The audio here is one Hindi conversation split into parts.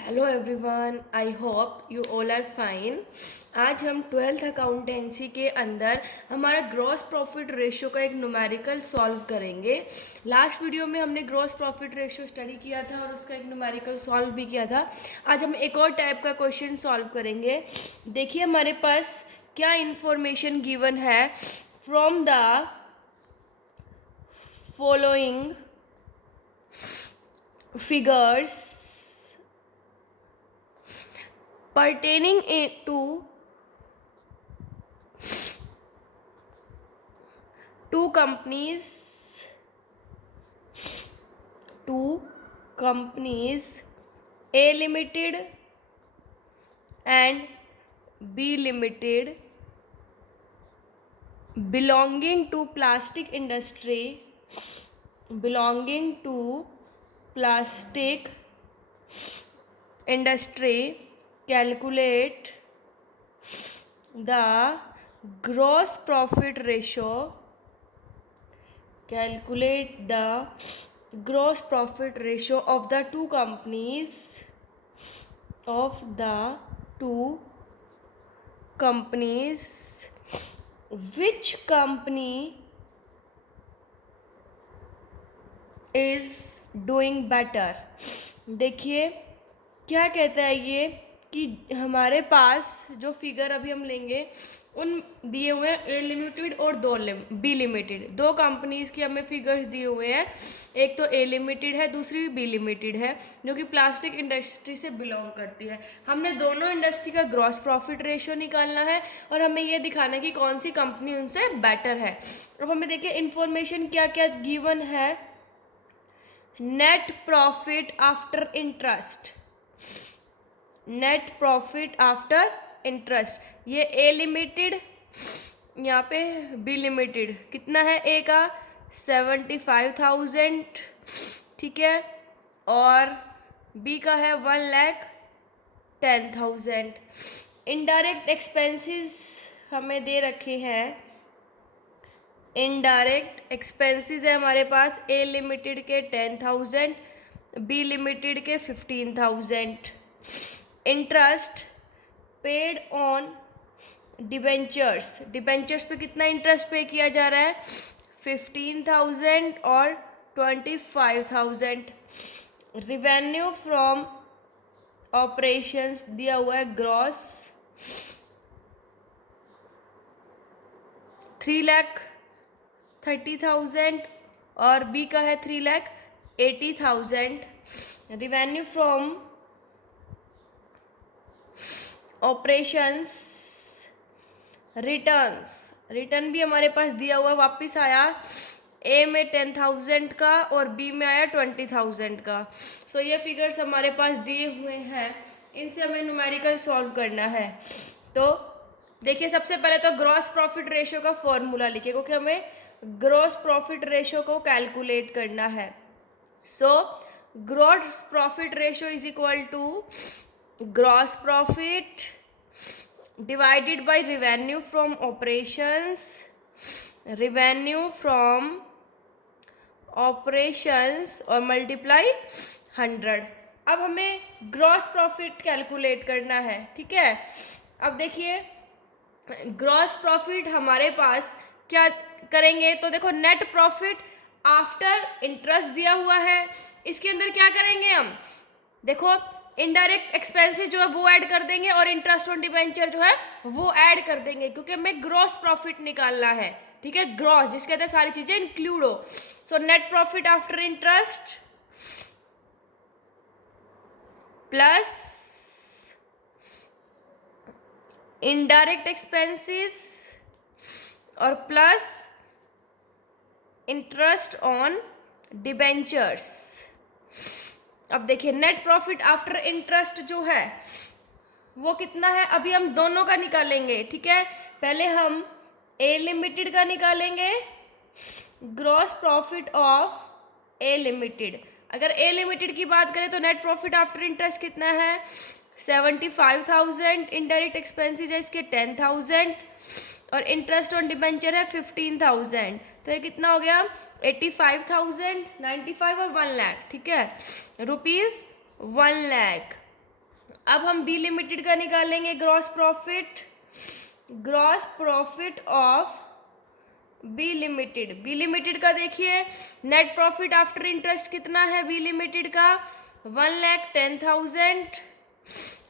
Hello everyone, I hope you all are fine. आज हम ट्वेल्थ अकाउंटेंसी के अंदर हमारा ग्रॉस प्रॉफिट रेशियो का एक न्यूमेरिकल सॉल्व करेंगे। लास्ट वीडियो में हमने ग्रॉस प्रॉफिट रेशियो स्टडी किया था और उसका एक न्यूमेरिकल सॉल्व भी किया था। आज हम एक और टाइप का क्वेश्चन सॉल्व करेंगे। देखिए हमारे पास क्या इंफॉर्मेशन गिवन है। From the following figures pertaining to two companies A Limited and B Limited belonging to plastic industry calculate the gross profit ratio of the two companies. Which company is doing better? देखिए क्या कहता है ये कि हमारे पास जो फिगर अभी हम लेंगे उन दिए हुए हैं ए लिमिटेड और बी लिमिटेड। दो कंपनीज की हमें फिगर्स दिए हुए हैं। एक तो ए लिमिटेड है, दूसरी बी लिमिटेड है, जो कि प्लास्टिक इंडस्ट्री से बिलोंग करती है। हमने दोनों इंडस्ट्री का ग्रॉस प्रॉफिट रेशियो निकालना है और हमें ये दिखाना है कि कौन सी कंपनी उनसे बेटर है। अब हमें देखिए इन्फॉर्मेशन क्या क्या गिवन है। नेट प्रॉफिट आफ्टर इंटरेस्ट, ये ए लिमिटेड, यहाँ पे बी लिमिटेड कितना है, ए का 75,000, ठीक है, और बी का है 1,10,000। इनडायरेक्ट एक्सपेंसेस हमें दे रखे हैं। इनडायरेक्ट एक्सपेंसेस है हमारे पास ए लिमिटेड के 10,000, बी लिमिटेड के 15,000। इंटरेस्ट पेड ऑन डिबेंचर्स पे कितना इंटरेस्ट पे किया जा रहा है, 15,000 और 25,000। रिवेन्यू फ्रॉम ऑपरेशंस दिया हुआ है ग्रॉस 3,30,000 और बी का है 3,80,000। रिवेन्यू फ्रॉम ऑपरेशंस रिटर्न भी हमारे पास दिया हुआ वापस आया, ए में 10,000 का और बी में आया 20,000 का। सो ये फिगर्स हमारे पास दिए हुए हैं, इनसे हमें न्यूमेरिकल सॉल्व करना है। तो देखिए सबसे पहले तो ग्रॉस प्रॉफिट रेशियो का फॉर्मूला लिखिए, क्योंकि हमें ग्रॉस प्रॉफिट रेशियो को कैलकुलेट करना है। So gross profit ratio is equal to gross profit divided by revenue from operations और मल्टीप्लाई 100। अब हमें ग्रॉस प्रॉफिट कैलकुलेट करना है, ठीक है। अब देखिए ग्रॉस प्रॉफिट हमारे पास क्या करेंगे, तो देखो नेट प्रॉफिट आफ्टर इंटरेस्ट दिया हुआ है, इसके अंदर क्या करेंगे हम, देखो इनडायरेक्ट एक्सपेंसेस जो है वो ऐड कर देंगे और इंटरेस्ट ऑन डिबेंचर जो है वो ऐड कर देंगे, क्योंकि हमें ग्रॉस प्रॉफिट निकालना है, ठीक है। ग्रॉस जिसके अंदर सारी चीजें इंक्लूड हो। So net profit after interest plus indirect expenses और प्लस इंटरेस्ट ऑन डिबेंचर्स। अब देखिए नेट प्रॉफिट आफ्टर इंटरेस्ट जो है वो कितना है, अभी हम दोनों का निकालेंगे, ठीक है। पहले हम ए लिमिटेड का निकालेंगे, gross profit of A limited. अगर ए लिमिटेड की बात करें तो नेट प्रॉफिट आफ्टर इंटरेस्ट कितना है, 75,000। इनडायरेक्ट एक्सपेंसेस है इसके 10,000 और इंटरेस्ट ऑन डिबेंचर है 15,000। तो ये कितना हो गया, 85,000, 95 और 1 लाख, ठीक है, ₹1 लाख। अब हम बी लिमिटेड का निकालेंगे gross profit of B limited का देखिए नेट प्रॉफिट आफ्टर इंटरेस्ट कितना है बी लिमिटेड का 1,10,000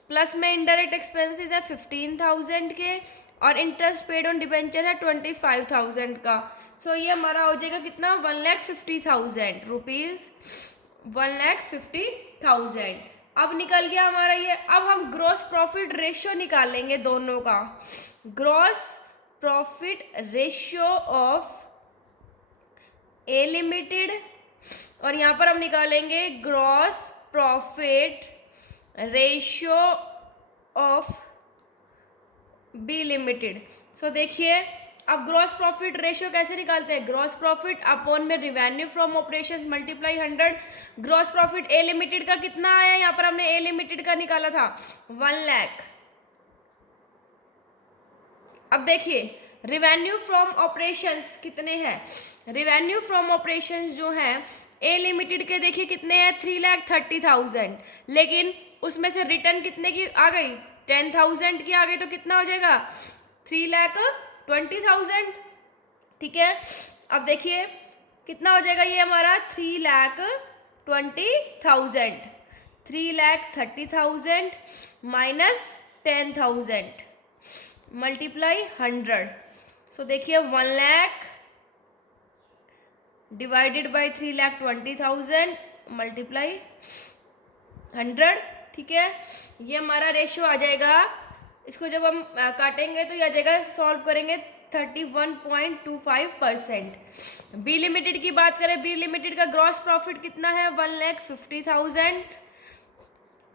प्लस में इनडायरेक्ट एक्सपेंसेस है 15,000 के और इंटरेस्ट पेड ऑन डिबेंचर है 25,000 का। सो ये हमारा हो जाएगा कितना 1,50,000 रुपीज 1,50,000। अब निकल गया हमारा ये। अब हम ग्रॉस प्रॉफिट रेशियो निकालेंगे दोनों का। Gross profit ratio of A limited और यहाँ पर हम निकालेंगे gross profit ratio of B limited. So देखिए अब ग्रॉस प्रॉफिट रेशियो कैसे निकालते हैं, ग्रॉस प्रॉफिट अपॉन में revenue from operations multiply 100। Gross profit A limited का कितना आया, यहाँ पर हमने ए लिमिटेड का निकाला था 1 लाख। अब देखिए रिवेन्यू फ्रॉम ऑपरेशंस कितने हैं, रिवेन्यू फ्रॉम ऑपरेशंस जो हैं ए लिमिटेड के देखिए कितने हैं 3,30,000, लेकिन उसमें से रिटर्न कितने की आ गई 10,000 की आ गई, तो कितना हो जाएगा 3,20,000। ठीक है, अब देखिए कितना हो जाएगा ये हमारा 3,20,000, 3,30,000 माइनस 10,000 मल्टीप्लाई 100। सो देखिए 1 लाख डिवाइडेड बाई 3,20,000 मल्टीप्लाई 100। ठीक है, ये हमारा रेशियो आ जाएगा। इसको जब हम काटेंगे तो ये आ जाएगा, सॉल्व करेंगे 31.25%। बी लिमिटेड की बात करें, बी लिमिटेड का ग्रॉस प्रॉफिट कितना है 1,50,000।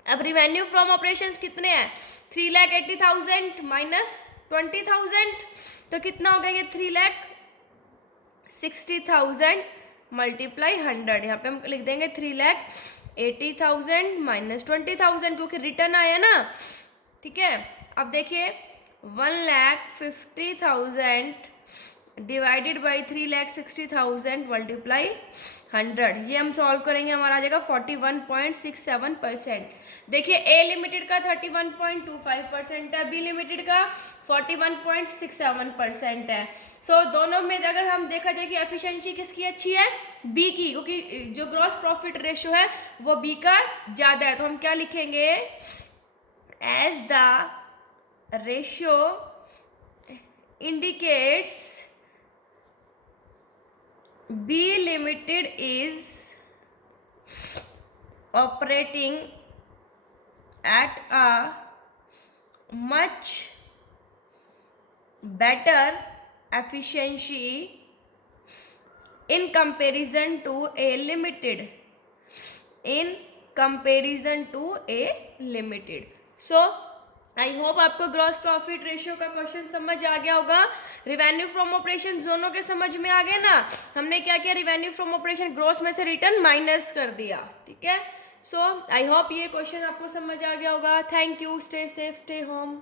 अब रिवेन्यू फ्रॉम ऑपरेशंस कितने हैं 3,80,000 माइनस 20,000, तो कितना हो गया ये 3,60,000 मल्टीप्लाई 100। यहाँ पे हम लिख देंगे 3,80,000 माइनस 20,000 क्योंकि रिटर्न आया ना। ठीक है, अब देखिए 1,50,000 डिवाइडेड बाई 3,60,000 मल्टीप्लाई 100, ये हम सॉल्व करेंगे, हमारा आ जाएगा 41.67%। देखिए ए लिमिटेड का 31.25% है, बी लिमिटेड का 41.67% है। सो दोनों में अगर हम देखा जाए कि एफिशिएंसी किसकी अच्छी है, बी की, क्योंकि जो ग्रॉस प्रॉफिट रेशियो है वो बी का ज़्यादा है। तो हम क्या लिखेंगे, as the ratio indicates B Limited is operating at a much better efficiency in comparison to A Limited. So I hope आपको ग्रॉस प्रॉफिट रेशियो का क्वेश्चन समझ आ गया होगा। रिवेन्यू फ्रॉम ऑपरेशन दोनों के समझ में आ गए ना। हमने क्या किया, रिवेन्यू फ्रॉम ऑपरेशन ग्रॉस में से रिटर्न माइनस कर दिया। ठीक है, सो आई होप ये क्वेश्चन आपको समझ आ गया होगा। Thank you, stay safe, stay home.